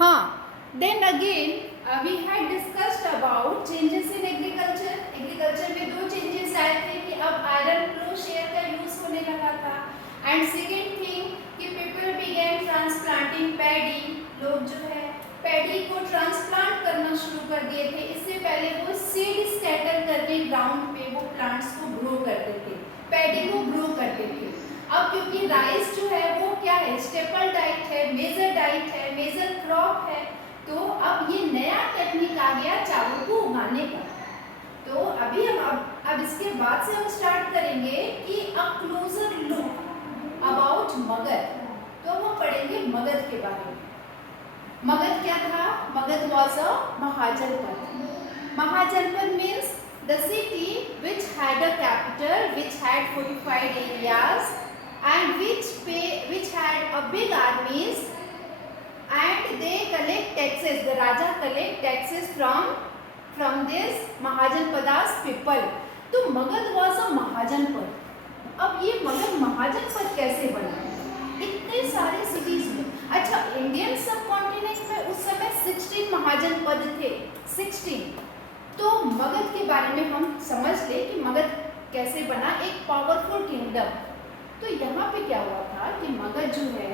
हाँ, then again we had discussed about changes in agriculture. Agriculture में दो changes आए थे कि अब आयरन प्लो शेयर का यूज होने लगा था एंड सेकेंड थिंग कि पीपल बिगेन ट्रांसप्लांटिंग पैडी. लोग जो है पैडी को ट्रांसप्लांट करना शुरू कर दिए थे. इससे पहले वो सीड स्कैटर करके ग्राउंड पे वो प्लांट्स को ग्रो करते थे, पैडी को ग्रो करते थे. अब क्योंकि राइस जो है वो क्या है, स्टेपल डाइट है, मेजर डाइट है, मेजर क्रॉप है, तो अब ये नया टेक्निक आ गया चावल को उगाने का. तो अभी हम अब इसके बाद से हम स्टार्ट करेंगे कि अ क्लोजर लुक अबाउट मगध. तो हम पढ़ेंगे मगध के बारे में. मगध क्या था? Magadh was a mahajanapada. Mahajanapada means the city which had a capital, which had fortified areas and which had a big armies and they collect taxes. The Raja collect taxes from this Mahajanpadas people. तो Magadh was a महाजनपद. अब ये मगध महाजनपद कैसे बना? इतने सारे cities में. अच्छा, Indian सब कॉन्टिनेंट में उस समय 16 महाजनपद थे. 16. तो मगध के बारे में हम समझ ले कि मगध कैसे बना, एक पावरफुल किंगडम. तो यहाँ पे क्या हुआ था कि मगध जो है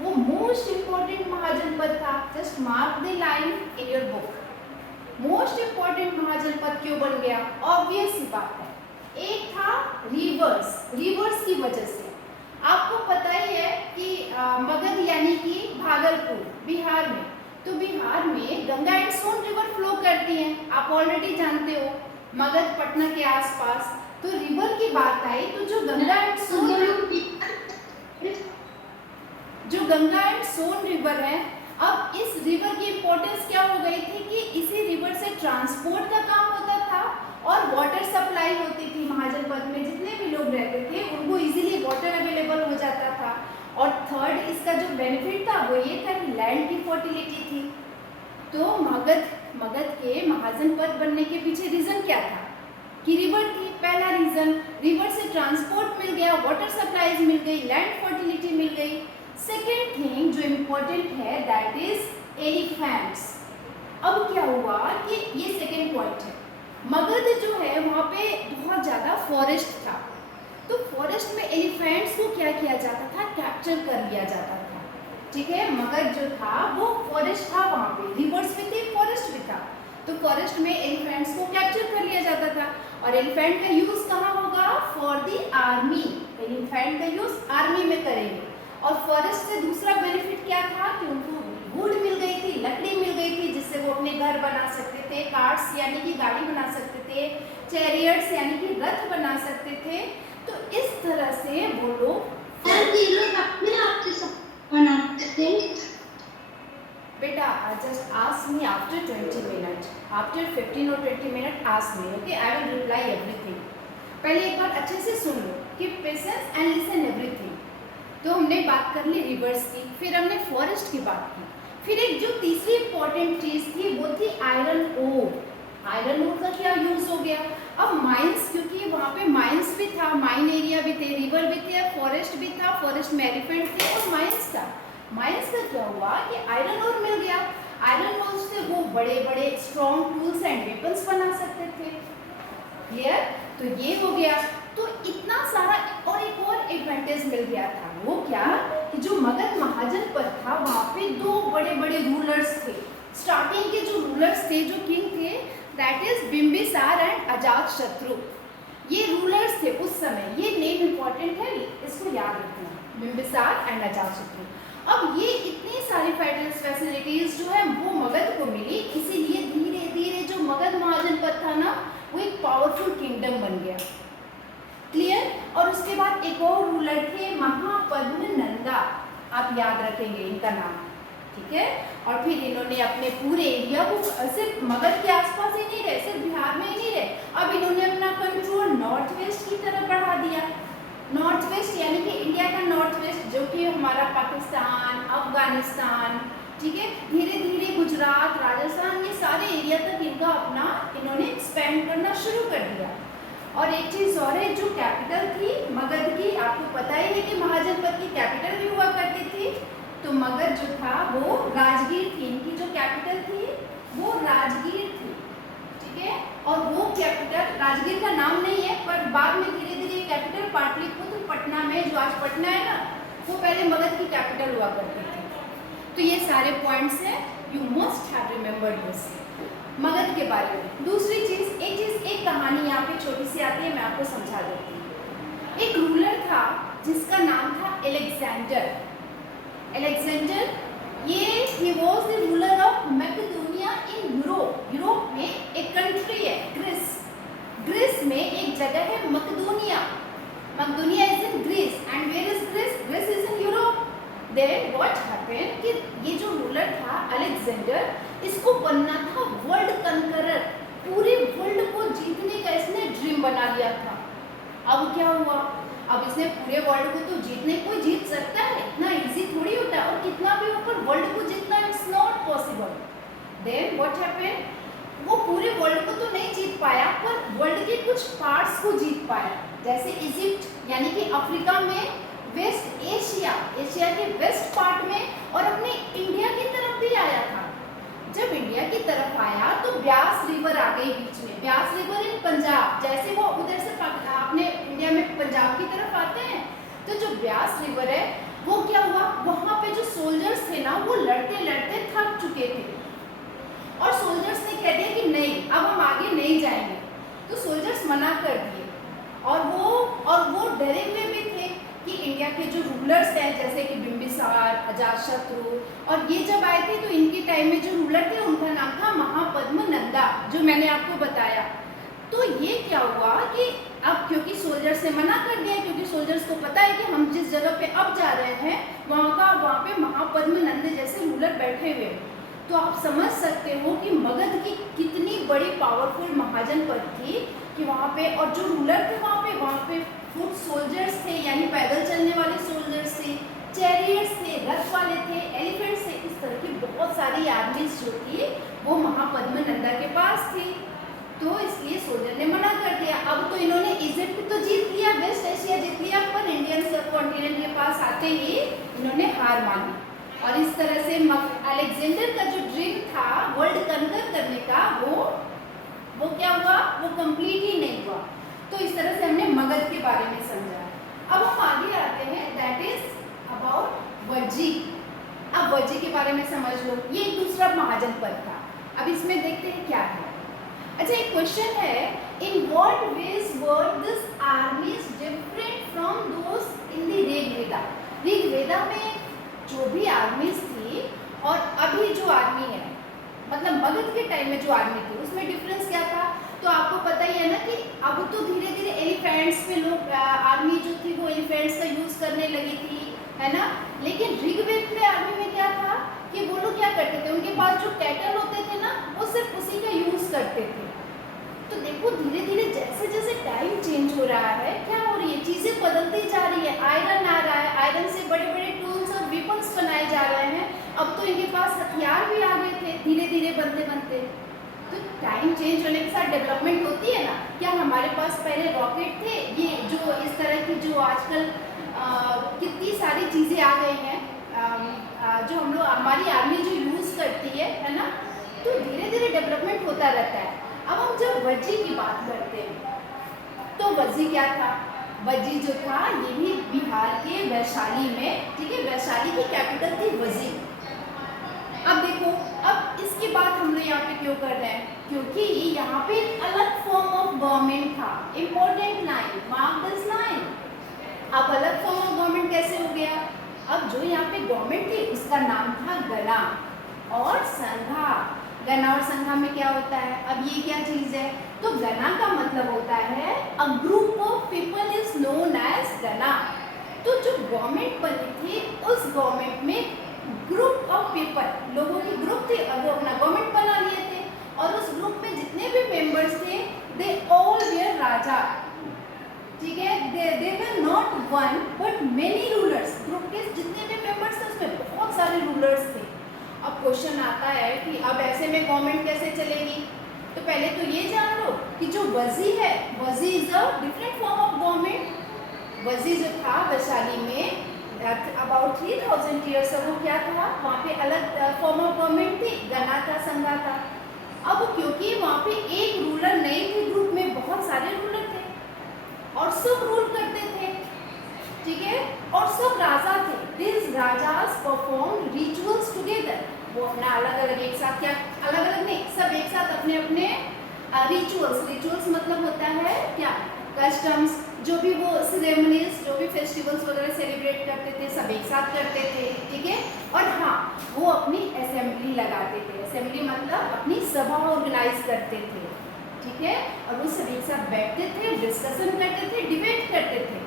वो मोस्ट इम्पोर्टेंट महाजनपद था. Just mark the line in your book. Most important mahajanapada क्यों बन गया? ऑब्वियस सी बात है. एक था रिवर्स की वजह से. आपको पता ही है कि मगध यानी कि भागलपुर बिहार में. तो बिहार में Ganga and Son river flow करती हैं, आप ऑलरेडी जानते हो, मगध पटना के आसपास. तो रिवर की बात आई तो जो गंगा एंड सोन रिवर है, अब इस रिवर की इंपॉर्टेंस क्या हो गई थी कि इसी रिवर से ट्रांसपोर्ट का काम होता था और वाटर सप्लाई होती थी. महाजनपद में जितने भी लोग रहते थे उनको इजीली वाटर अवेलेबल हो जाता था. और थर्ड इसका जो बेनिफिट था वो ये था कि लैंड की फर्टिलिटी थी. तो मगध के महाजनपद बनने के पीछे रीजन क्या था कि रिवर थी. पहला रीजन, रिवर से ट्रांसपोर्ट मिल गया, वाटर सप्लाईज मिल गई, लैंड फर्टिलिटी मिल गई. सेकेंड थिंग जो इम्पोर्टेंट है दैट इज एलिफेंट्स. अब क्या हुआ कि ये सेकेंड पॉइंट है. मगध जो है वहाँ पे बहुत ज़्यादा फॉरेस्ट था. तो फॉरेस्ट में एलिफेंट्स को क्या किया जाता था, कैप्चर कर लिया जाता था. ठीक है, मगध जो था वो फॉरेस्ट था, वहाँ पे रिवर्स भी थे, फॉरेस्ट भी था. तो फॉरेस्ट में एलिफेंट्स को कैप्चर कर लिया जाता था. और एलिफेंट का यूज कहाँ होगा? For the army. एलिफेंट का यूज आर्मी में करेंगे. और फॉरेस्ट से दूसरा बेनिफिट क्या था कि उनको वुड मिल गई थी, लकड़ी मिल गई थी, जिससे वो अपने घर बना सकते थे, कार्ट्स यानी कि गाड़ी बना सकते थे, चैरियट्स यानी कि रथ बना सकते थे. तो इस तरह से वो लोग बेटा just ask me after 20 minute, after 15 और 20 minute ask me, okay, I will reply everything. पहले एक बार अच्छे से सुन लो, keep patience and listen everything. तो हमने बात कर ली रिवर्स की, फिर हमने फॉरेस्ट की बात की, फिर एक जो तीसरी इंपॉर्टेंट चीज थी वो थी आयरन ओर. आयरन ओर का क्या यूज हो गया? अब माइंस, क्योंकि वहाँ पे माइंस भी था, माइन एरिया भी थे, रिवर भी थे, फॉरेस्ट भी था, फॉरेस्ट में एलिफेंट थे और माइंस था. माइंस का क्या हुआ कि आयरन ओर मिल गया. आयरन ओर से वो बड़े बड़े स्ट्रॉन्ग टूल्स एंड वेपन्स बना सकते थे. क्लियर? तो ये हो गया. तो इतना सारा और एक और एडवांटेज मिल गया था. वो क्या कि जो मगध महाजनपद था वहाँ पे दो बड़े बड़े रूलर्स थे. स्टार्टिंग के जो रूलर्स थे, जो किंग थे, that is Bimbisara and Ajatashatru. ये रूलर्स थे उस समय. ये नेम इंपॉर्टेंट है, इसको याद रखना, बिंबिसार एंड अजातशत्रु. अब ये इतनी सारी फैसिलिटीज जो है वो मगध को मिली, इसीलिए धीरे धीरे जो मगध महाजनपद था ना वो एक पावरफुल किंगडम बन गया. क्लियर? और उसके बाद एक और रूलर थे महापद्म नंदा. आप याद रखेंगे इनका नाम. ठीक है? और फिर इन्होंने अपने पूरे एरिया को सिर्फ मगध के आसपास ही नहीं रहे, सिर्फ बिहार में ही नहीं रहे, अब इन्होंने अपना कंट्रोल नॉर्थ वेस्ट की तरफ बढ़ा दिया. नॉर्थ वेस्ट यानी कि इंडिया का नॉर्थ वेस्ट, जो कि हमारा पाकिस्तान, अफगानिस्तान, ठीक है, धीरे धीरे गुजरात, राजस्थान, ये सारे एरिया तक इनका अपना इन्होंने एक्सपेंड करना शुरू कर दिया. और एक चीज़ और है, जो कैपिटल थी मगध की, आपको पता ही है कि महाजनपद की कैपिटल भी हुआ करती थी. तो मगध जो था वो राजगीर थी, इनकी राजगीर का नाम नहीं है, पर बाद में धीरे धीरे कैपिटल पाटलिपुत्र पटना में, जो आज पटना है ना, वो पहले मगध की कैपिटल हुआ करती थी। तो ये सारे पॉइंट्स हैं, you must have remembered this Magadh के बारे में। दूसरी चीज, एक कहानी यहाँ पे छोटी सी आती है, मैं आपको समझा देती हूँ। एक रूलर था जिसका नाम था एलेक्जेंडर। ये he was the ruler of Macedonia in Europe. Europe में एक कंट्री है ग्रीस। ग्रीस में एक जगह है Macedonia. Macedonia is in Greece and where is Greece? Greece is in Europe. Then what happened कि ये जो रूलर था अलेक्जेंडर, इसको बनना था वर्ल्ड कंकरर। पूरे वर्ल्ड को जीतने का इसने ड्रीम बना लिया था। अब क्या हुआ? अब इसने पूरे वर्ल्ड को तो जीतने, कोई जीत सकता है? इतना इजी थोड़ी होता है, और कितना भी ऊपर वर्ल्ड को जीतना, it's not possible. Then what happened, वो पूरे वर्ल्ड को तो नहीं जीत पाया, पर वर्ल्ड के कुछ पार्ट्स को जीत पाया। जैसे इजिप्ट, यानी कि अफ्रीका में, वेस्ट एशिया, एशिया के वेस्ट पार्ट में, और अपने इंडिया की तरफ भी आया था। जब इंडिया की तरफ आया तो ब्यास रिवर आ गई बीच में। ब्यास रिवर इन पंजाब, जैसे वो उधर से अपने इंडिया में पंजाब की तरफ आते हैं, तो जो ब्यास रिवर है वो क्या हुआ, वहाँ पे जो सोल्जर्स थे ना, वो लड़ते लड़ते थक चुके थे, और सोल्जर्स ने कह दिया कि नहीं, अब हम आगे नहीं जाएंगे। तो सोल्जर्स मना कर दिए, और वो डरे हुए भी थे कि इंडिया के जो रूलर्स हैं, जैसे कि बिंबिसार, अजातशत्रु, और ये जब आए थे तो इनके टाइम में जो रूलर थे उनका नाम था महापद्म नंदा, जो मैंने आपको बताया। तो ये क्या हुआ कि अब क्योंकि सोल्जर्स ने मना कर दिया, क्योंकि सोल्जर्स को पता है कि हम जिस जगह पे अब जा रहे हैं वहाँ पे महापद्म नंद जैसे रूलर बैठे हुए। तो आप समझ सकते हो कि मगध की कितनी बड़ी पावरफुल महाजनपद थी कि वहाँ पे, और जो रूलर थे वहाँ पे फुट सोल्जर्स थे, यानी पैदल चलने वाले सोल्जर्स थे, चैरियट्स थे, रथ वाले थे, एलिफेंट्स थे। इस तरह की बहुत सारी आर्मीज जो थी वो महापद्म नंदा के पास थी। तो इसलिए सोल्जर ने मना कर दिया। अब तो इन्होंने इजिप्ट तो जीत लिया, वेस्ट एशिया जीत लिया, पर इंडियन सब कॉन्टिनेंट के पास आते ही इन्होंने हार मानी। और इस तरह से अलेक्जेंडर का जो ड्रीम था वर्ल्ड कंकर करने का, वो क्या हुआ, वो कंप्लीट ही नहीं हुआ। तो इस तरह से हमने मगध के बारे में समझा। अब हम आगे आते हैं, दैट इज अबाउट वज्जी। अब वज्जी के बारे में समझ लो, ये एक दूसरा महाजनपद था। अब इसमें देखते हैं क्या है। अच्छा, एक क्वेश्चन है, in what ways were this armies different from those in the Rigveda? Rigveda में जो भी आर्मीज थी और अभी जो आर्मी है, मतलब मगध के टाइम में जो आर्मी थी, उसमें डिफरेंस क्या था? तो आपको पता ही है ना कि अब तो धीरे धीरे एलिफेंट्स पे लोग, आर्मी जो थी वो एलिफेंट्स का यूज करने लगी थी, है ना। लेकिन ऋग्वेद में आर्मी में क्या था कि वो लोग क्या करते थे, उनके पास जो कैटल होते थे ना, वो सिर्फ उसी का यूज करते थे। तो देखो धीरे धीरे जैसे जैसे टाइम चेंज हो रहा है, क्या हो रही है, चीजें बदलती जा रही है। आयरन आ रहा है, आयरन से बड़े बड़े टूल्स और वेपन्स बनाए जा रहे हैं। अब तो इनके पास हथियार भी आ गए थे धीरे धीरे बनते बनते। तो टाइम चेंज होने के साथ डेवलपमेंट होती है ना। क्या हमारे पास पहले रॉकेट थे, ये जो इस तरह की जो आजकल कितनी सारी चीज़ें आ गई हैं, जो हम लोग, हमारी आर्मी जो यूज़ करती है ना। तो धीरे धीरे डेवलपमेंट होता रहता है। अब हम जब वज्जी की बात करते हैं, तो वज्जी क्या था? वज्जी जो था ये भी बिहार के वैशाली में, ठीक है, वैशाली की कैपिटल थी वज्जी। अब देखो, अब इसकी बात हम लोग यहाँ पे क्यों कर रहे हैं? क्योंकि यहाँ पे एक अलग फॉर्म ऑफ गवर्नमेंट था। Important line, mark this line. अब अलग फॉर्म ऑफ गवर्नमेंट कैसे हो गया? अब जो यहाँ पे गवर्नमेंट थी उसका नाम था गना और संघा। गना और संघा में क्या होता है? अब ये क्या चीज है? तो गना का मतलब होता है a group of people is known as gana. तो जो गवर्नमेंट बनी थी उस गवर्नमेंट में ग्रुप ऑफ पीपल, लोगों की ग्रुप थी और वो अपना गवर्नमेंट बना लिए थे। और उस ग्रुप में जितने भी मेंबर्स थे दे ऑल वेयर राजा, ठीक है। They were not one but many rulers. Group के जितने भी मेंबर्स थे उसमें बहुत सारे रूलर्स थे। अब क्वेश्चन आता है कि अब ऐसे में गवर्नमेंट कैसे चलेगी? तो पहले तो ये जान लो कि जो वजी है, वजी is a different form of government. वजी जो था वैशाली में अबाउट 3000 ईयर्स वो क्या था, वहाँ पे अलग फॉर्म ऑफ गवर्नमेंट थी, गना था, संघा था। अब क्योंकि वहाँ पे एक रूलर नहीं थे, ग्रुप में बहुत सारे रूलर थे और सब रूल करते थे, ठीक है, और सब राजा थे। This rajas perform rituals together, वो अपना अलग अलग एक साथ, क्या अलग अलग नहीं, सब एक साथ अपने अपने रिचुअल्स मतलब होता है क्या, कस्टम्स, जो भी वो सेरेमनीज, जो भी फेस्टिवल्स वगैरह सेलिब्रेट करते थे सब एक साथ करते थे, ठीक है। और हाँ, वो अपनी असेंबली लगाते थे, असेंबली मतलब अपनी सभा ऑर्गेनाइज करते थे, ठीक है, और वो सब एक साथ बैठते थे, डिस्कशन करते थे, डिबेट करते थे।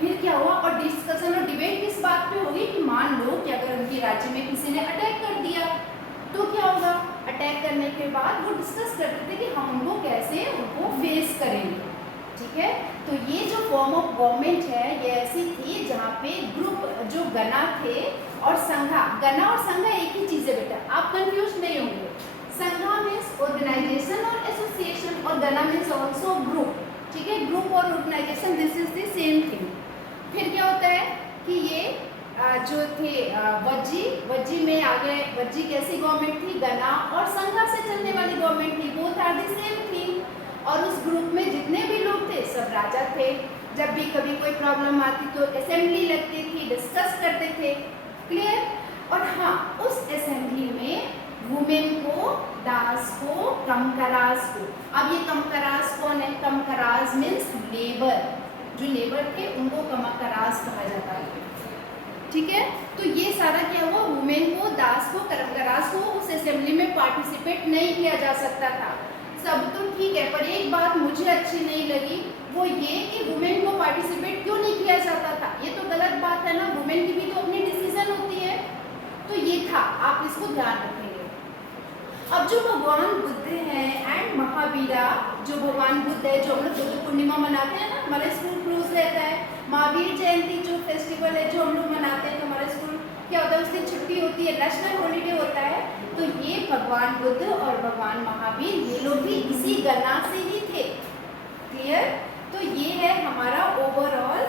फिर क्या हुआ, और डिस्कशन और डिबेट किस बात पे होगी कि मान लो कि अगर उनके राज्य में किसी ने अटैक कर दिया तो क्या होगा, अटैक करने के बाद वो डिस्कस करते थे कि हम उनको कैसे उनको फेस करेंगे, ठीक है। तो ये जो फॉर्म ऑफ गवर्नमेंट है ये ऐसी थी जहाँ पे ग्रुप जो गना थे और संघा, गना और संघा एक ही चीज़ है बेटा, आप कंफ्यूज नहीं होंगे। संघा मीन्स ऑर्गेनाइजेशन और एसोसिएशन और गना मीन्स ऑल्सो ग्रुप, ठीक है, ग्रुप और organization this is the same thing. फिर क्या होता है कि ये जो थे वज्जी में आगे, वज्जी कैसी गवर्नमेंट थी, गना और संघा से चलने वाली गवर्नमेंट थी, both are the same thing. और उस ग्रुप में जितने भी लोग थे सब राजा थे, जब भी कभी कोई प्रॉब्लम आती तो असेंबली लगती थी, डिस्कस करते थे, क्लियर। और हाँ, उस असेंबली में वुमेन को, दास को, कमकरास को, अब ये कमकरास कौन है, कमकरास मीन्स लेबर, जो लेबर थे उनको कमकरास कहा जाता है, ठीक है। तो ये सारा क्या हुआ, वुमेन को, दास को, कमकरास को उस असेंबली में पार्टिसिपेट नहीं किया जा सकता था। सब तो ठीक है, पर एक बात मुझे अच्छी नहीं लगी, वो ये कि वुमेन को पार्टिसिपेट क्यों नहीं किया जाता था, ये तो गलत बात है ना, वुमेन की भी तो अपनी डिसीजन होती है। तो ये था, आप इसको ध्यान रखेंगे। अब जो भगवान बुद्ध हैं एंड महावीरा, जो भगवान बुद्ध है, जो हम लोग बुद्ध पूर्णिमा मनाते हैं ना, हमारे स्कूल क्लोज रहता है, महावीर जयंती जो फेस्टिवल है जो हम लोग मनाते हैं, तो हमारे स्कूल क्या होता है, उस दिन छुट्टी होती है, नेशनल हॉलीडे होता है। तो ये भगवान बुद्ध और भगवान महावीर ये लोग भी इसी गणना से ही थे, क्लियर। तो ये है हमारा ओवरऑल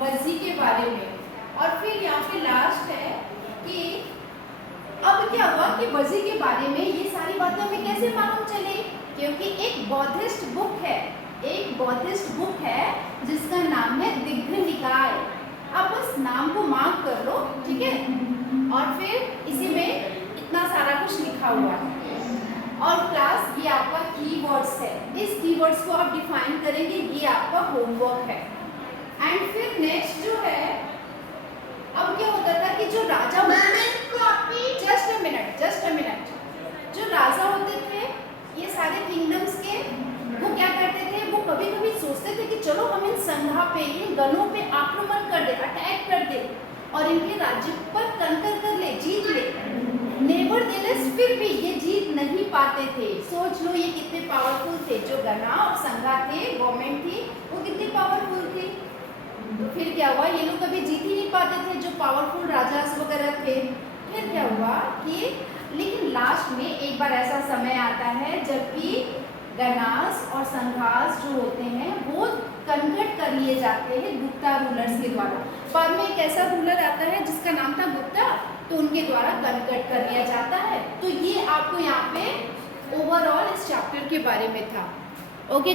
वज्जी के बारे में। और फिर यहाँ पे लास्ट है कि अब क्या हुआ कि वज्जी के बारे में ये सारी बातें हमें कैसे मालूम चले, क्योंकि एक बौद्धिस्ट बुक है, एक बौद्धिस्ट बुक है जिसका नाम है दिग्घ निकाय। आप उस नाम को मार्क कर लो, ठीक है, और फिर इसी में इतना सारा कुछ लिखा हुआ है। और क्लास ये आपका कीवर्ड्स है, इस कीवर्ड्स को आप डिफाइन करेंगे, ये आपका होमवर्क है। एंड फिर नेक्स्ट जो है, अब क्या होता था कि जो राजा, जस्ट अ मिनट, जो राजा होते थे ये सारे किंगडम्स के, वो क्या करते थे, वो कभी कभी सोचते थे कि चलो हम इन संघा पे, इन गणों पे आक्रमण कर दे, अटैक कर दे और इनके राज्य पर कंकर कर ले, जीत ले। नेवरदलेस फिर भी ये जीत नहीं पाते थे। सोच लो ये कितने पावरफुल थे, जो गणा और संघा थे, गवर्नमेंट थी, वो कितनी पावरफुल थी। तो फिर क्या हुआ, ये लोग कभी जीत ही नहीं पाते थे, जो पावरफुल राजास वगैरह थे। फिर क्या हुआ कि लेकिन लास्ट में एक बार ऐसा समय आता है जबकि गणास और संघास जो होते हैं वो कन्वर्ट कर लिए जाते हैं गुप्ता रूलर्स के द्वारा। बाद में एक ऐसा रूलर आता है जिसका नाम था गुप्ता, तो उनके द्वारा कन्वर्ट कर लिया जाता है। तो ये आपको यहाँ पे ओवरऑल इस चैप्टर के बारे में था। ओके।